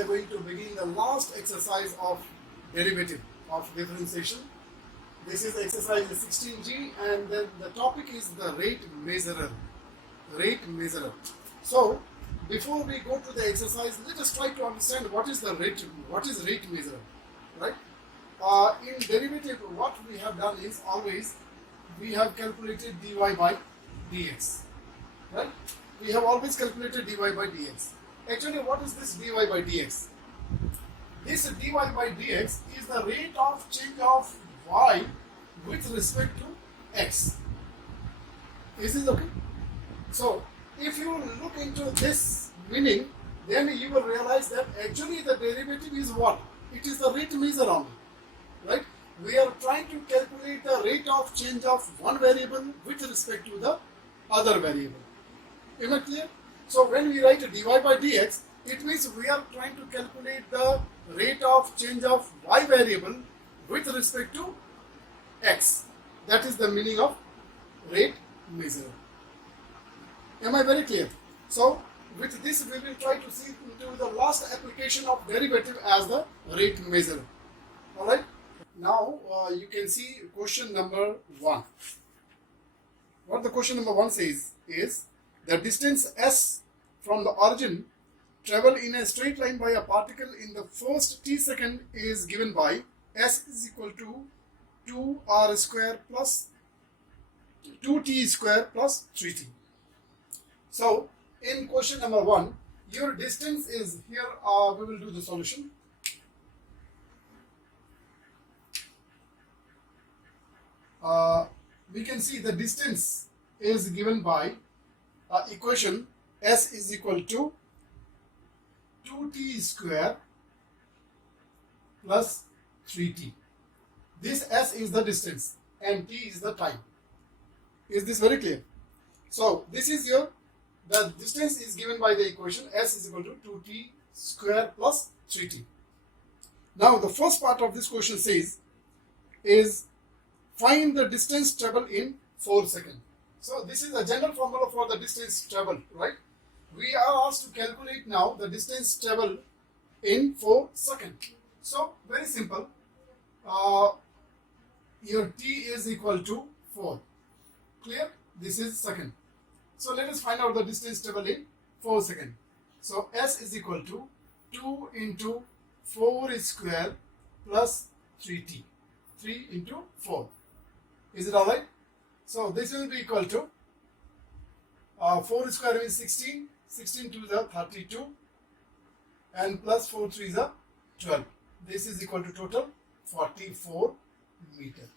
are going to begin the last exercise of derivative of differentiation. This is exercise 16G, and then the topic is the rate measurer. Rate measurer. So before we go to the exercise, let us try to understand what is rate measurer, right? In derivative, what we have done is always we have calculated dy by dx, right? We have always calculated dy by dx. Actually, what is this dy by dx? This dy by dx is the rate of change of y with respect to x. Is this okay? So, if you look into this meaning, then you will realize that actually the derivative is what? It is the rate measure only, right? We are trying to calculate the rate of change of one variable with respect to the other variable. Am I clear? So when we write dy by dx, it means we are trying to calculate the rate of change of y variable with respect to x. That is the meaning of rate measure. Am I very clear? So with this we will try to see into the last application of derivative as the rate measure. Alright? Now you can see question number 1. What the question number 1 says is, the distance s from the origin travel in a straight line by a particle in the first t second is given by s is equal to 2r square plus 2t square plus 3t. So in question number 1, your distance is here. We will do the solution. We can see the distance is given by equation s is equal to 2t square plus 3t. This s is the distance and t is the time. Is this very clear? So this is the distance is given by the equation s is equal to 2t square plus 3t. Now the first part of this question says is find the distance traveled in 4 seconds. So this is a general formula for the distance traveled, right? We are asked to calculate now the distance traveled in 4 seconds. So very simple. Your t is equal to 4. Clear? This is second. So let us find out the distance traveled in 4 seconds. So s is equal to 2 into 4 square plus 3t. 3 into 4. Is it alright? So this will be equal to 4 square is 16, 16 to the 32, and plus 4 3 is a 12. This is equal to total 44 meter.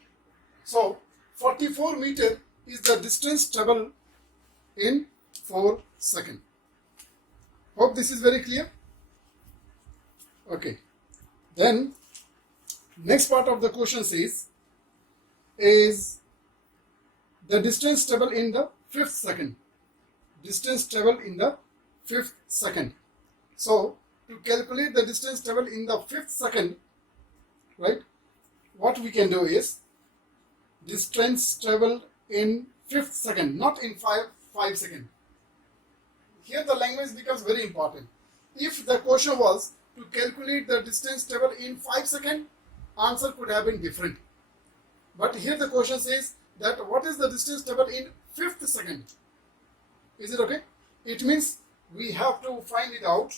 So 44 meter is the distance traveled in 4 seconds. Hope this is very clear. Okay. Then next part of the question says is the distance traveled in the 5th second. Distance traveled in the 5th second. So to calculate the distance traveled in the 5th second, right, what we can do is distance traveled in 5th second, not in 5 seconds. Here the language becomes very important. If the question was to calculate the distance traveled in 5 seconds, answer could have been different. But here the question says that what is the distance traveled in 5th second? Is it okay? It means we have to find it out.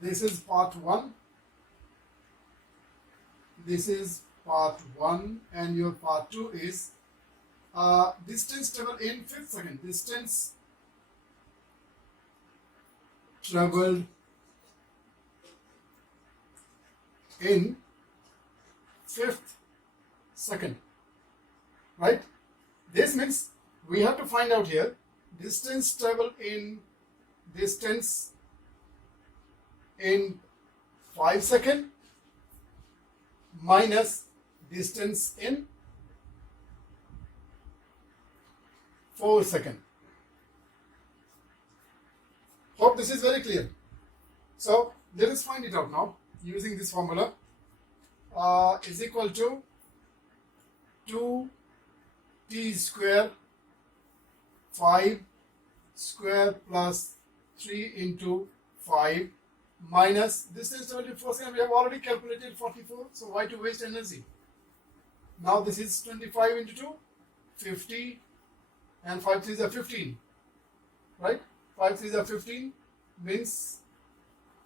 This is part 1. This is part 1, and your part 2 is distance traveled in 5th second. Distance traveled in 5th second, right? This means we have to find out here distance traveled in 5 seconds minus distance in 4 seconds. Hope this is very clear. So let us find it out now using this formula. Is equal to 2t square 5 square plus 3 into 5 minus distance 24 seconds. We have already calculated 44. So why to waste energy? Now this is 25 into 2, 50, and 5 3s are 15. Right? 5 3s are 15 means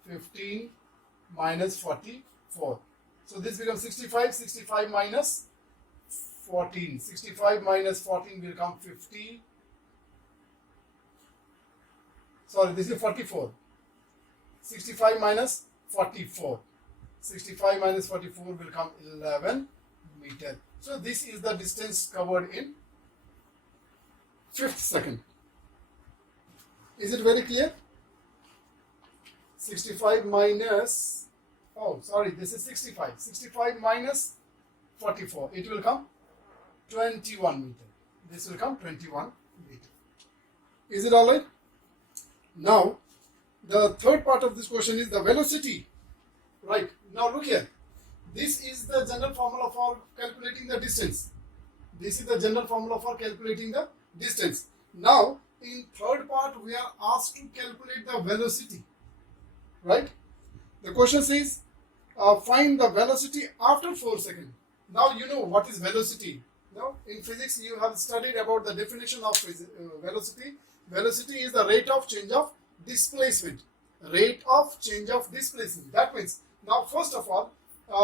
15 minus 44. So this becomes 65. 65 minus 14. 65 minus 14 will come 50. Sorry, this is 44. 65 minus 44. 65 minus 44 will come 11 meter. So this is the distance covered in 5th second. Is it very clear? 65 minus, oh sorry, this is 65. 65 minus 44. It will come 21 meter. This will come 21 meter. Is it alright? Now, the third part of this question is the velocity. Right. Now look here. This is the general formula for calculating the distance. This is the general formula for calculating the distance. Now, in third part, we are asked to calculate the velocity. Right? The question says, find the velocity after 4 seconds. Now you know what is velocity. Now, in physics, you have studied about the definition of velocity. Velocity is the rate of change of displacement. Rate of change of displacement. That means, now first of all,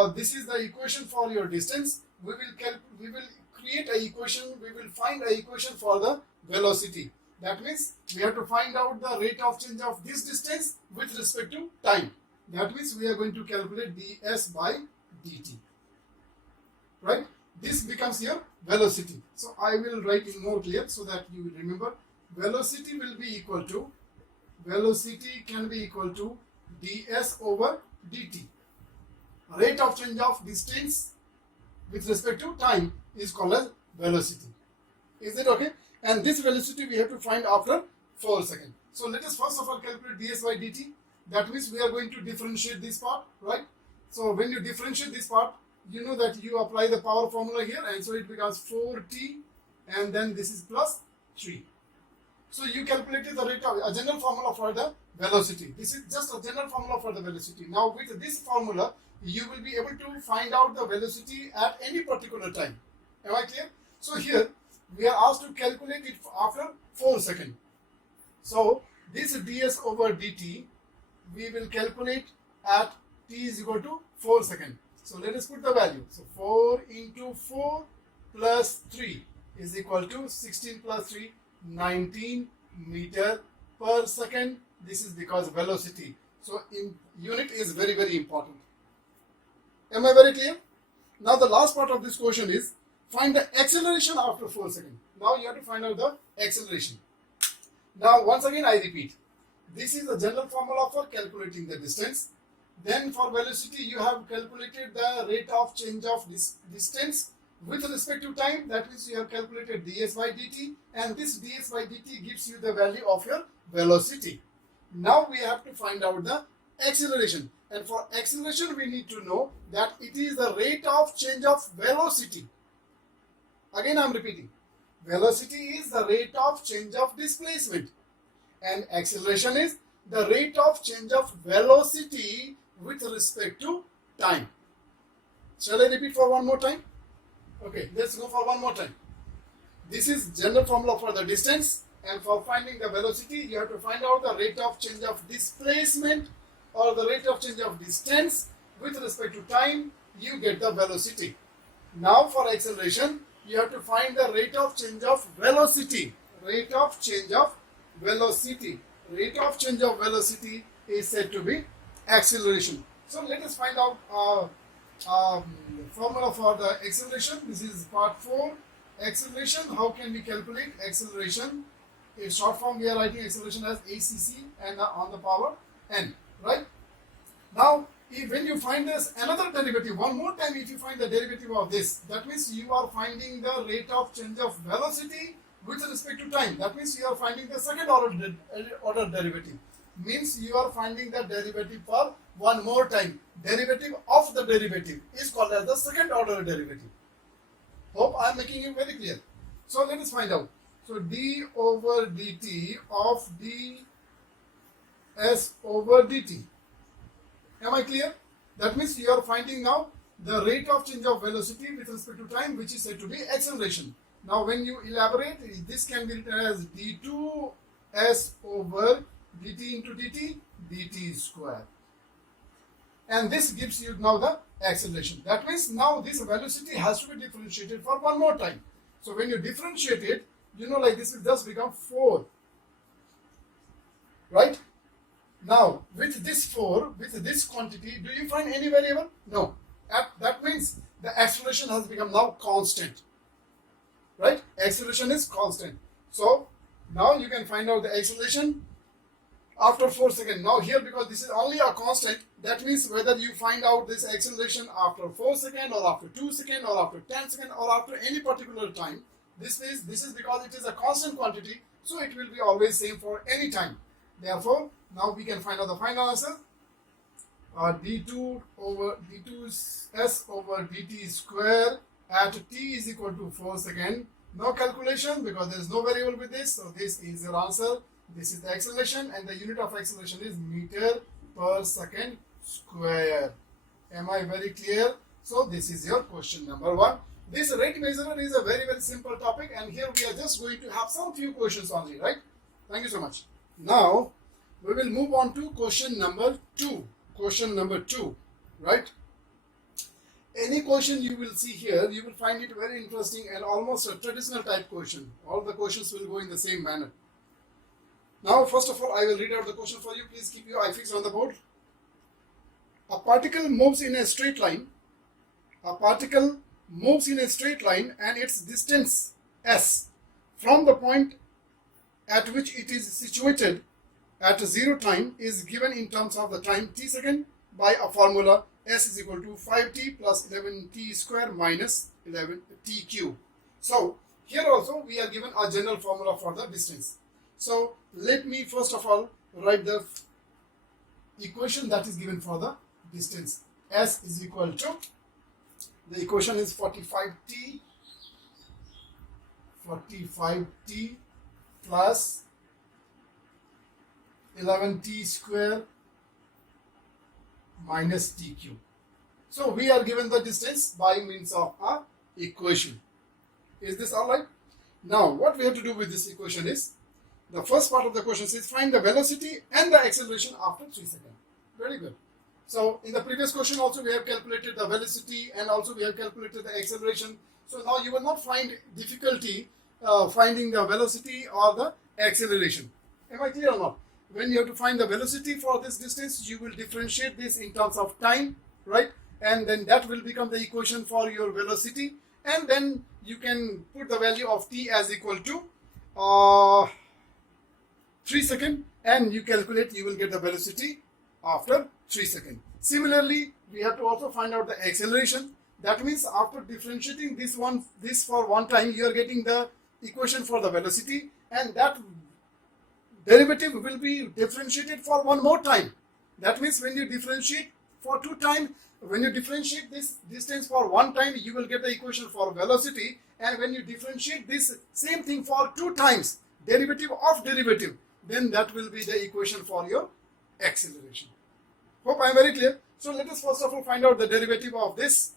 this is the equation for your distance. We will create a equation. We will find a equation for the velocity. That means we have to find out the rate of change of this distance with respect to time. That means we are going to calculate ds by dt. Right? This becomes your velocity. So I will write in more clear so that you will remember. Velocity will be equal to, velocity can be equal to ds over dt. Rate of change of distance with respect to time is called as velocity. Is it okay? And this velocity we have to find after 4 seconds. So let us first of all calculate ds by dt. That means we are going to differentiate this part, right? So when you differentiate this part, you know that you apply the power formula here, and so it becomes 4t, and then this is plus 3. So you calculated the rate of a general formula for the velocity. This is just a general formula for the velocity. Now with this formula, you will be able to find out the velocity at any particular time. Am I clear? So here we are asked to calculate it after 4 seconds. So this ds over dt we will calculate at t is equal to 4 seconds. So let us put the value. So 4 into 4 plus 3 is equal to 16 plus 3, 19 meter per second. This is because velocity. So in unit is very, very important. Am I very clear? Now the last part of this question is find the acceleration after 4 seconds. Now you have to find out the acceleration. Now once again I repeat. This is the general formula for calculating the distance. Then for velocity you have calculated the rate of change of distance with respect to time. That means you have calculated ds by dt, and this ds by dt gives you the value of your velocity. Now we have to find out the acceleration, and for acceleration we need to know that it is the rate of change of velocity. Again I am repeating, velocity is the rate of change of displacement, and acceleration is the rate of change of velocity with respect to time. Shall I repeat for one more time? Okay, let's go for one more time. This is general formula for the distance, and for finding the velocity you have to find out the rate of change of displacement or the rate of change of distance with respect to time. You get the velocity. Now for acceleration you have to find the rate of change of velocity. Rate of change of velocity. Rate of change of velocity is said to be acceleration. So let us find out formula for the acceleration. This is part 4. Acceleration. How can we calculate acceleration? In short form we are writing acceleration as ACC and on the power n. Right? Now when you find this another derivative, one more time if you find the derivative of this, that means you are finding the rate of change of velocity with respect to time. That means you are finding the second order derivative. Means you are finding the derivative for one more time. Derivative of the derivative is called as the second order derivative. Hope I am making it very clear. So let us find out. So d over dt of d s over dt. Am I clear? That means you are finding now the rate of change of velocity with respect to time, which is said to be acceleration. Now when you elaborate, this can be written as d2 s over dt into dt square. And this gives you now the acceleration. That means now this velocity has to be differentiated for one more time. So when you differentiate it, you know, like this will just become 4. Right? Now with this 4, with this quantity, do you find any variable? No. That means the acceleration has become now constant. Right? Acceleration is constant. So now you can find out the acceleration after 4 seconds. Now here, because this is only a constant, that means whether you find out this acceleration after 4 seconds or after 2 seconds or after 10 seconds or after any particular time, this is because it is a constant quantity, so it will be always same for any time. Therefore, now we can find out the final answer. d2 s over dt square at t is equal to 4 seconds. No calculation because there is no variable with this, so this is your answer. This is the acceleration, and the unit of acceleration is meter per second square. Am I very clear? So this is your question number 1. This rate measurer is a very, very simple topic, and here we are just going to have some few questions only, right? Thank you so much. Now we will move on to question number 2. Question number 2, right? Any question you will see here, you will find it very interesting and almost a traditional type question. All the questions will go in the same manner. Now, first of all, I will read out the question for you. Please keep your eye fixed on the board. A particle moves in a straight line. A particle moves in a straight line, and its distance s from the point at which it is situated at 0 time is given in terms of the time t second by a formula s is equal to 5t plus 11t square minus 11t cube. So here also we are given a general formula for the distance. So let me first of all write the equation that is given for the distance. S is equal to, the equation is 45t plus 11t square minus t cube. So we are given the distance by means of a equation. Is this all right? Now what we have to do with this equation is, the first part of the question says find the velocity and the acceleration after 3 seconds. Very good. So in the previous question also we have calculated the velocity and also we have calculated the acceleration. So now you will not find difficulty finding the velocity or the acceleration. Am I clear or not? When you have to find the velocity for this distance, you will differentiate this in terms of time, right? And then that will become the equation for your velocity. And then you can put the value of t as equal to 3 seconds, and you calculate, you will get the velocity after 3 seconds. Similarly, we have to also find out the acceleration. That means after differentiating this for one time, you are getting the equation for the velocity, and that derivative will be differentiated for one more time. That means when you differentiate for 2 times, when you differentiate this distance for 1 time, you will get the equation for velocity, and when you differentiate this same thing for 2 times, derivative of derivative, then that will be the equation for your acceleration. Hope I am very clear. So let us first of all find out the derivative of this.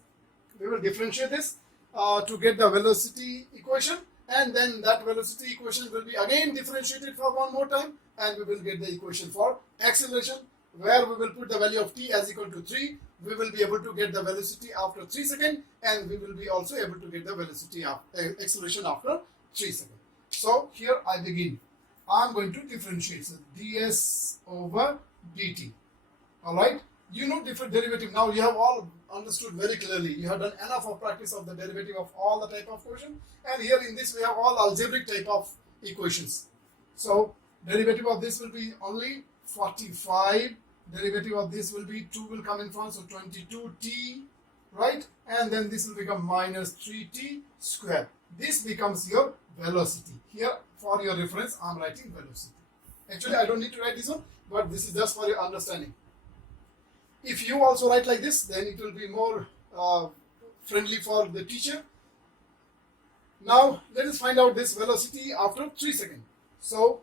We will differentiate this to get the velocity equation, and then that velocity equation will be again differentiated for one more time, and we will get the equation for acceleration, where we will put the value of t as equal to 3. We will be able to get the velocity after 3 seconds, and we will be also able to get the velocity of acceleration after 3 seconds. So here I begin. I am going to differentiate, so ds over dt. Alright, you know different derivative. Now you have all understood very clearly. You have done enough of practice of the derivative of all the type of question, and here in this we have all algebraic type of equations. So derivative of this will be only 45. Derivative of this will be 2 will come in front, so 22t, right? And then this will become minus 3t square. This becomes your velocity. Here for your reference I am writing velocity. Actually I don't need to write this one, but this is just for your understanding. If you also write like this, then it will be more friendly for the teacher. Now let us find out this velocity after 3 seconds. So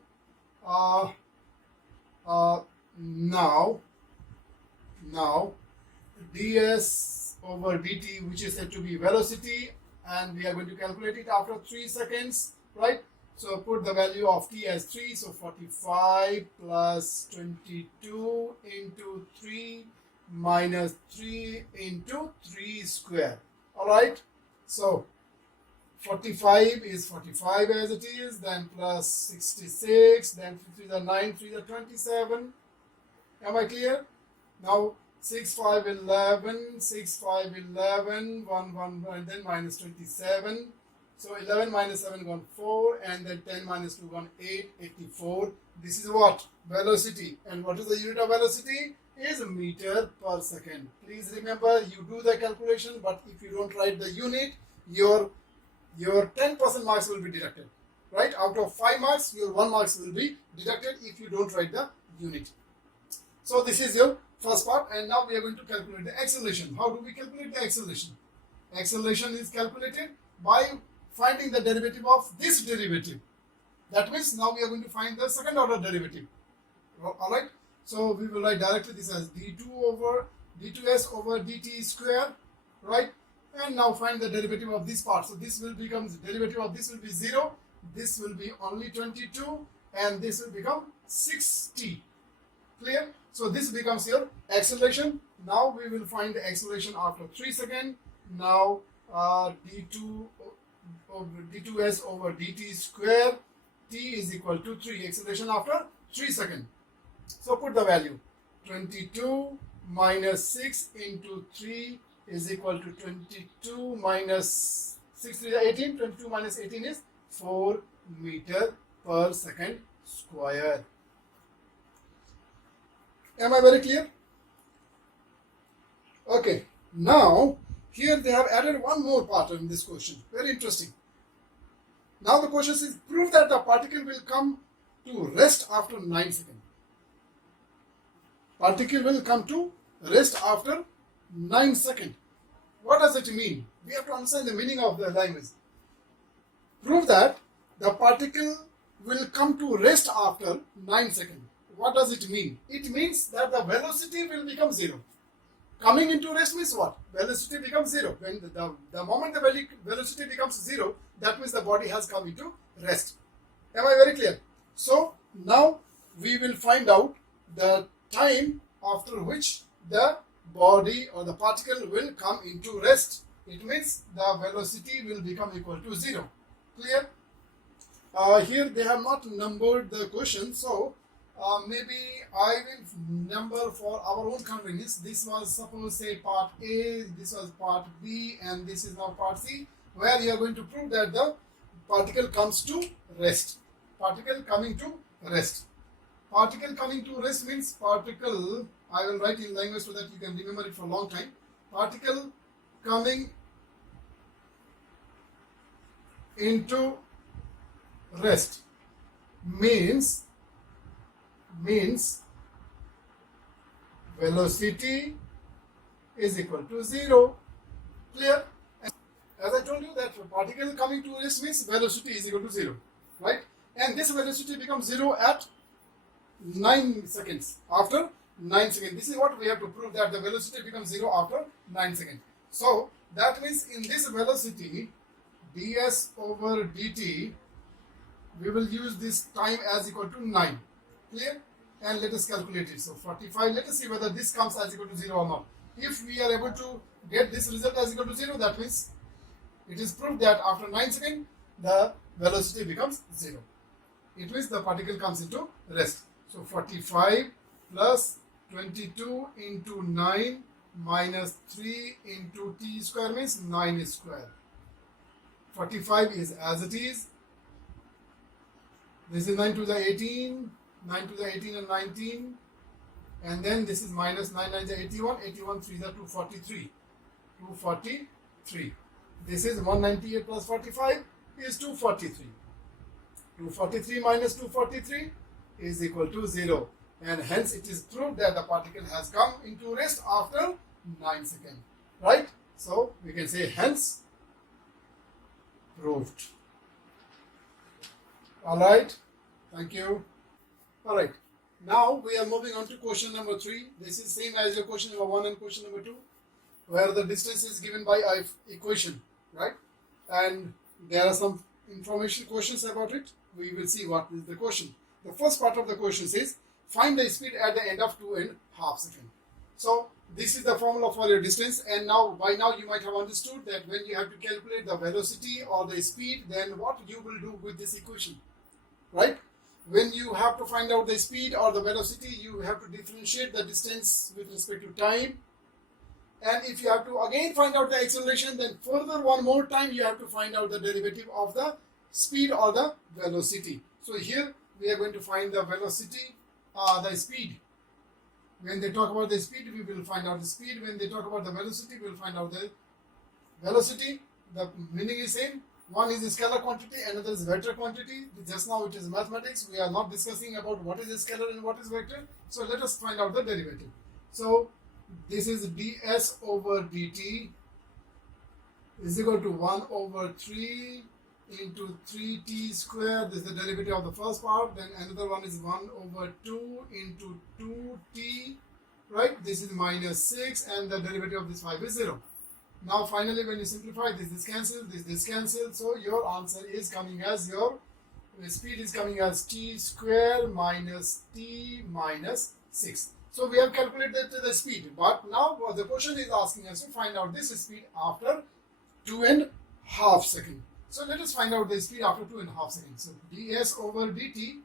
now ds over dt, which is said to be velocity, and we are going to calculate it after 3 seconds, right? So put the value of t as 3, so 45 plus 22 into 3 minus 3 into 3 square. All right, so 45 is 45 as it is, then plus 66, then 3 are 9, 3 are 27. Am I clear? Now 6, 5, 11, 6, 5, 11, 1, 1, and then minus 27. So 11 minus 7 gone 4, and then 10 minus 2 gone 8, 84. This is what? Velocity. And what is the unit of velocity? Is meter per second. Please remember, you do the calculation, but if you don't write the unit, your 10% marks will be deducted. Right? Out of 5 marks, your 1 marks will be deducted if you don't write the unit. So this is your first part, and now we are going to calculate the acceleration. How do we calculate the acceleration? Acceleration is calculated by finding the derivative of this derivative. That means now we are going to find the second order derivative. Alright, so we will write directly this as d2s over dt square, right? And now find the derivative of this part. So this will become, the derivative of this will be 0, this will be only 22, and this will become 60. Clear? So this becomes your acceleration. Now we will find the acceleration after 3 seconds. Now d2s over dt square, t is equal to 3. Acceleration after 3 seconds. So put the value. 22 minus 6 into 3 is equal to 22 minus 6 is 18. 22 minus 18 is 4 meter per second square. Am I very clear? Okay. Now, here they have added one more part in this question. Very interesting. Now the question is, prove that the particle will come to rest after 9 seconds. Particle will come to rest after 9 seconds. What does it mean? We have to understand the meaning of the language. Prove that the particle will come to rest after 9 seconds. What does it mean? It means that the velocity will become 0. Coming into rest means what? Velocity becomes 0. When the moment the velocity becomes 0, that means the body has come into rest. Am I very clear? So now we will find out the time after which the body or the particle will come into rest. It means the velocity will become equal to 0. Clear? Here they have not numbered the question, so maybe I will number for our own convenience. This was, suppose, say part A, this was part B, and this is now part C, where you are going to prove that the particle comes to rest. Particle coming to rest. Particle coming to rest means particle, I will write in language so that you can remember it for a long time. Particle coming into rest means velocity is equal to 0. Clear? As I told you that particle coming to rest means velocity is equal to 0, right? And this velocity becomes 0 at 9 seconds. After 9 seconds. This is what we have to prove, that the velocity becomes 0 after 9 seconds. So that means in this velocity, ds over dt, we will use this time as equal to 9. Clear? And let us calculate it. So 45, let us see whether this comes as equal to 0 or not. If we are able to get this result as equal to 0, that means it is proved that after 9 seconds, the velocity becomes 0. It means the particle comes into rest. So 45 plus 22 into 9 minus 3 into t square means 9 square. 45 is as it is. This is 9 to the 18, 9 to the 18 and 19. And then this is minus 9 9 is 81, 81 3 is 243. 243. This is 198 plus 45 is 243. 243 minus 243 is equal to 0. And hence it is proved that the particle has come into rest after 9 seconds. Right? So we can say hence proved. Alright. Thank you. Alright. Now we are moving on to question number 3. This is same as your question number 1 and question number 2, where the distance is given by a equation, right? And there are some information questions about it. We will see what is the question. The first part of the question says, find the speed at the end of 2.5 seconds. So this is the formula for your distance, and now by now you might have understood that when you have to calculate the velocity or the speed, then what you will do with this equation, right? When you have to find out the speed or the velocity, you have to differentiate the distance with respect to time. And if you have to again find out the acceleration, then further one more time you have to find out the derivative of the speed or the velocity. So here we are going to find the velocity, the speed. When they talk about the speed, we will find out the speed. When they talk about the velocity, we will find out the velocity. The meaning is same. One is a scalar quantity, another is vector quantity. Just now it is mathematics. We are not discussing about what is a scalar and what is vector. So let us find out the derivative. So this is ds over dt is equal to 1 over 3 into 3t square. This is the derivative of the first part. Then another one is 1 over 2 into 2t, right? This is minus 6, and the derivative of this 5 is 0. Now finally when you simplify, this cancelled, this cancelled. So your answer is coming as, your speed is coming as t square minus t minus 6. So we have calculated the speed, but now the question is asking us to find out this speed after 2.5 seconds. So let us find out the speed after 2.5 seconds. So ds over dt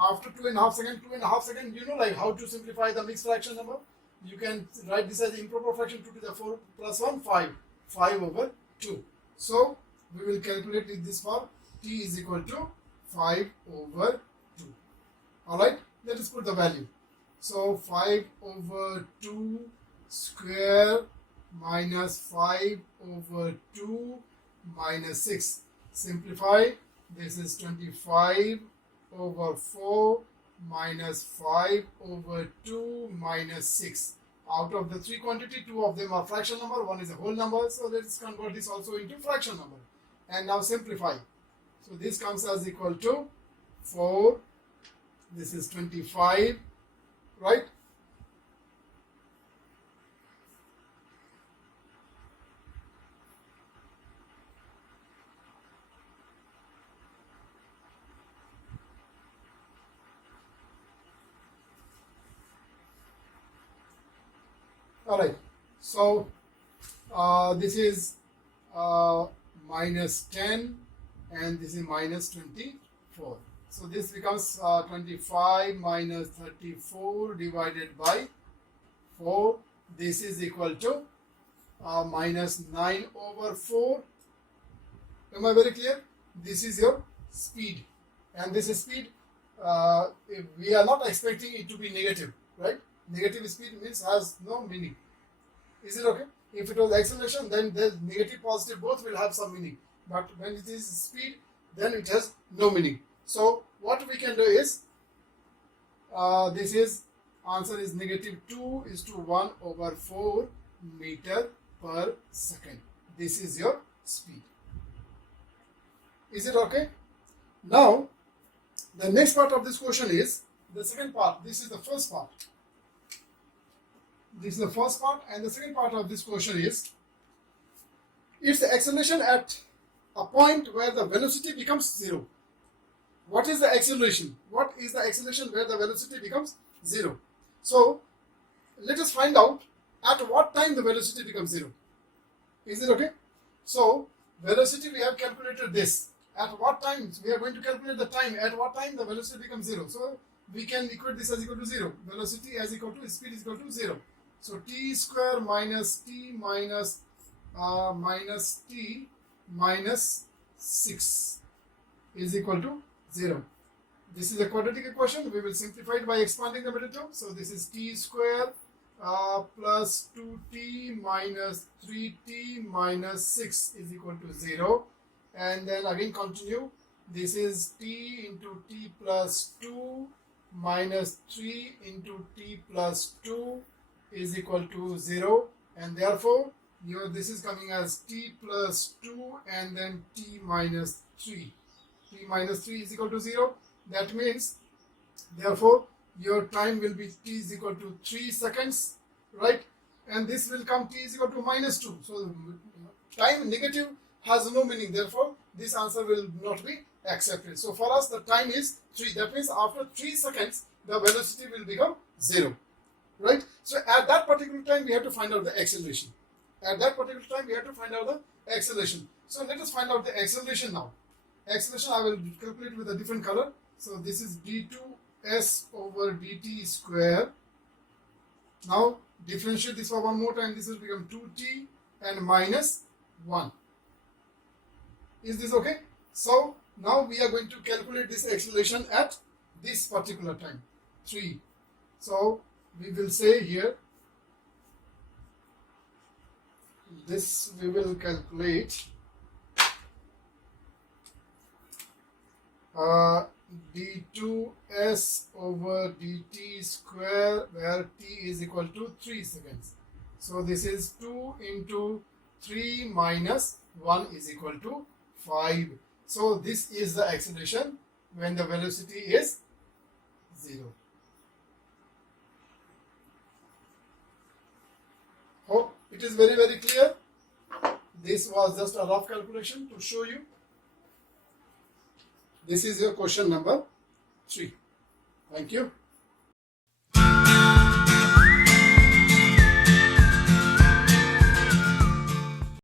after 2.5 seconds. 2.5 seconds, you know, like how to simplify the mixed fraction number. You can write this as improper fraction, 2 to the 4 plus 1, 5. 5 over 2. So we will calculate it this far. T is equal to 5 over 2. Alright, let us put the value. So 5 over 2 square minus 5 over 2 minus 6. Simplify. This is 25 over 4 minus 5 over 2 minus 6. Out of the three quantity, two of them are fraction number, one is a whole number. So let's convert this also into fraction number. And now simplify. So this comes as equal to 4. This is 25, right? Alright, so this is minus 10 and this is minus 24. So this becomes 25 minus 34 divided by 4. This is equal to minus 9 over 4. Am I very clear? This is your speed, and this is speed. We are not expecting it to be negative, right? Negative speed means has no meaning. Is it okay? If it was acceleration, then the negative, positive both will have some meaning. But when it is speed, then it has no meaning. So what we can do is, this is answer is negative 2 is to 1 over 4 meter per second. This is your speed. Is it okay? Now, the next part of this question is the second part. This is the first part. This is the first part, and the second part of this question is, it's the acceleration at a point where the velocity becomes 0. What is the acceleration? What is the acceleration where the velocity becomes 0? So let us find out at what time the velocity becomes 0. Is it okay? So velocity, we have calculated this. At what time? We are going to calculate the time. At what time the velocity becomes 0. So we can equate this as equal to 0. Velocity as equal to speed is equal to 0. So t square minus t minus minus t minus 6 is equal to 0. This is a quadratic equation. We will simplify it by expanding the middle term. So this is t square plus 2t minus 3t minus 6 is equal to 0. And then again continue. This is t into t plus 2 minus 3 into t plus 2 is equal to 0. And therefore, this is coming as t plus 2 and then t minus 3. T minus 3 is equal to 0. That means Therefore, your time will be t is equal to 3 seconds, right? And this will come t is equal to minus 2. So time negative has no meaning. Therefore, this answer will not be accepted. So for us, the time is 3. That means after 3 seconds, the velocity will become 0, right? So at that particular time, we have to find out the acceleration. At that particular time, we have to find out the acceleration. So let us find out the acceleration now. Acceleration I will calculate with a different color. So this is d2s over dt square. Now differentiate this for one more time. This will become 2t and minus 1. Is this okay? So now we are going to calculate this acceleration at this particular time, 3. So we will say here, this we will calculate d2s over dt square, where t is equal to 3 seconds. So this is 2 into 3 minus 1 is equal to 5. So this is the acceleration when the velocity is 0. Hope it is very, very clear. This was just a rough calculation to show you. This is your question number 3. Thank you.